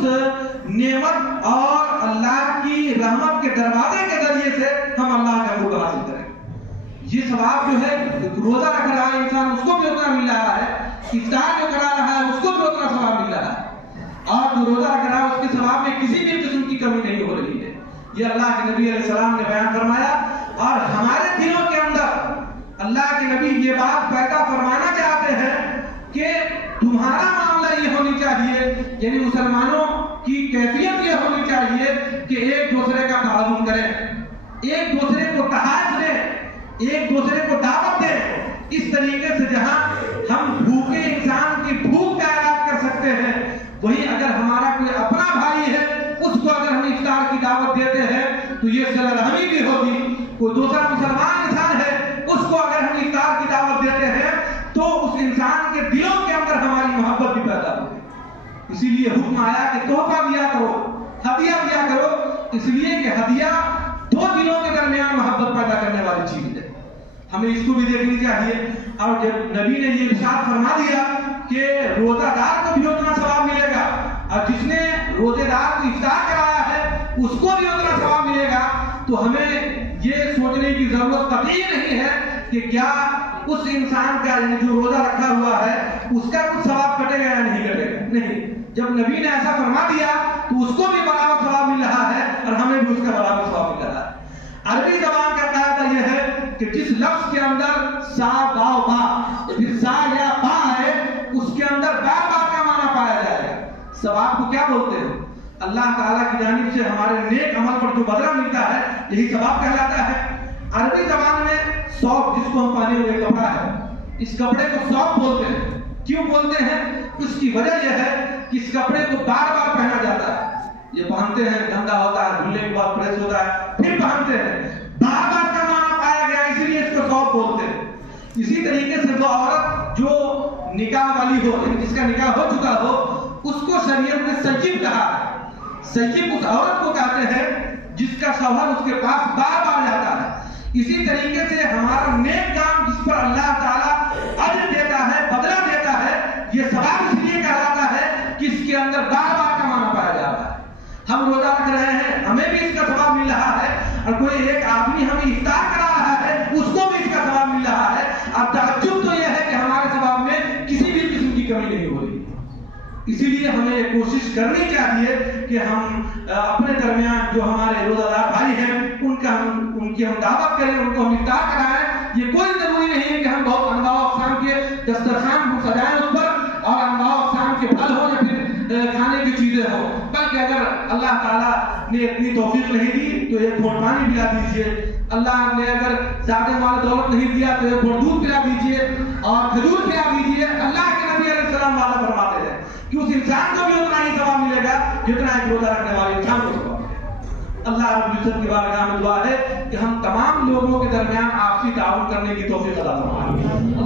اس نعمت اور اللہ کی رحمت کے دروازے کے ذریعے سے ہم اللہ کا قرب حاصل کریں. یہ ثواب جو ہے روزہ رکھ رہا ہے انسان اس کو بھی اتنا مل رہا ہے, افطار جو کرا رہا ہے اس کو بھی اتنا ثواب مل رہا ہے, اور جو روزہ رکھ رہا ہے اس کے ثواب میں کسی بھی قسم کی کمی نہیں ہو رہی ہے. یہ اللہ کے نبی علیہ السلام نے بیان فرمایا, اور ہمارے دلوں کے اندر اللہ کے نبی یہ بات پیدا فرمانا چاہتے ہیں کہ تمہارا معاملہ یہ ہونی چاہیے, یعنی مسلمانوں کی کیفیت یہ ہونی چاہیے کہ ایک دوسرے کا تعاون کریں, ایک دوسرے کو تحائف دیں, ایک دوسرے کو دعوت دیں. اس طریقے سے جہاں ہم بھوکے انسان کی بھوک کا علاج کر سکتے ہیں, وہی اگر ہمارا کوئی اپنا بھائی ہے اس کو اگر ہم افطار کی دعوت دیتے ہیں تو یہ صلہ رحمی بھی ہوگی. کوئی دوسرا مسلمان انسان ہے اس کو اگر ہم افطار کی دعوت دیتے ہیں تو اس انسان کے دلوں کے اندر ہماری محبت بھی پیدا ہوگی. اسی لیے حکم آیا کہ تحفہ دیا کرو, ہدیہ دیا کرو, اس لیے کہ ہدیہ دو دلوں کے درمیان محبت پیدا کرنے والی چیز ہے. ہمیں اس کو بھی دیکھنی چاہیے. اور جب نبی نے یہ ارشاد فرما دیا کہ روزہ دار کو بھی اتنا ثواب ملے گا, اور جس نے روزے دار کو افطار کرایا ہے اس کو بھی اتنا ثواب ملے گا, تو ہمیں یہ سوچنے کی ضرورت قطعی نہیں ہے کہ کیا اس انسان کا جو روزہ رکھا ہوا ہے اس کا کچھ ثواب کٹے گا یا نہیں کٹے گا. نہیں, جب نبی نے ایسا فرما دیا تو اس کو بھی برابر ثواب مل رہا ہے اور ہمیں بھی اس کا برابر ثواب مل رہا ہے. عربی زبان کا قاعدہ یہ ہے کہ جس لفظ کے اندر سا با با پھر سا یا با ہے اس کے اندر بار بار کا معنی پایا جائے گا. ثواب کو کیا بولتے ہیں؟ اللہ تعالیٰ کی جانب سے ہمارے نیک عمل پر جو بدلہ ملتا ہے یہی ثواب کہلاتا ہے. عربی زبان میں ثوب, جس کو ہم پہنے ہوئے کپڑا ہے, اس کپڑے کو ثوب بولتے ہیں. کیوں بولتے ہیں؟ اس کی وجہ یہ ہے کہ اس کپڑے کو بار بار پہنا جاتا ہے. یہ پہنتے ہیں, گندا ہوتا ہے, دھلنے کے بعد پریس ہوتا ہے, پھر پہنتے ہیں, بار بار کا معنی پایا گیا, اسی لیے اس کو ثوب بولتے ہیں. اسی طریقے سے وہ عورت جو نکاح والی ہو, جس کا نکاح ہو چکا ہو, اس کو شریعت نے سیب کہا ہے. سیب اس عورت کو کہتے ہیں جس کا شوہر اس کے پاس بار بار جاتا ہے. اسی طریقے سے ہمارا نیک کام جس پر اللہ تعالیٰ اجر دیتا ہے, بدلہ دیتا ہے, یہ ثواب اس لیے کہلاتا ہے کہ اس کے اندر بار بار کا معنی پایا جاتا ہے. ہم روزہ رکھ رہے ہیں, ہمیں بھی اس کا ثواب مل رہا ہے, اور کوئی ایک آدمی ہمیں افطار کرا رہا ہے اس کو بھی اس کا ثواب مل رہا ہے. اب تعجب تو یہ ہے کہ ہمارے ثواب میں کسی بھی قسم کی کمی نہیں ہو رہی. اسی لیے ہمیں یہ کوشش کرنی چاہیے کہ ہم اپنے درمیان جو ہمارے روزہ دار بھائی ہیں ان کی ہم دعوت کریں, ان کو ہم افطار کرائیں. یہ کوئی ضروری نہیں ہے کہ ہم بہت انواع و اقسام کے دسترخوان کو سجائیں اس پر, اور انواع و اقسام کے پھل ہو یا پھر کھانے کی چیزیں ہو, بلکہ اگر اللہ تعالیٰ نے اتنی توفیق نہیں دی تو ایک گھونٹ پانی پلا دیجیے. اللہ نے اگر زیادہ مال دولت نہیں دیا تو ایک گھونٹ دودھ پلا دیجیے اور کھجور پلا دیجیے. اللہ کے نبی علیہ السلام وعدہ فرماتے ہیں کہ اس انسان کو بھی اتنا ہی ثواب ملے گا جتنا ایک روزہ رکھنے والے انسان کو ثواب. اللہ رب العزت کی بارگاہ میں دعا ہے کہ ہم تمام لوگوں کے درمیان آپسی تعاون کرنے کی توفیق عطا فرمائے.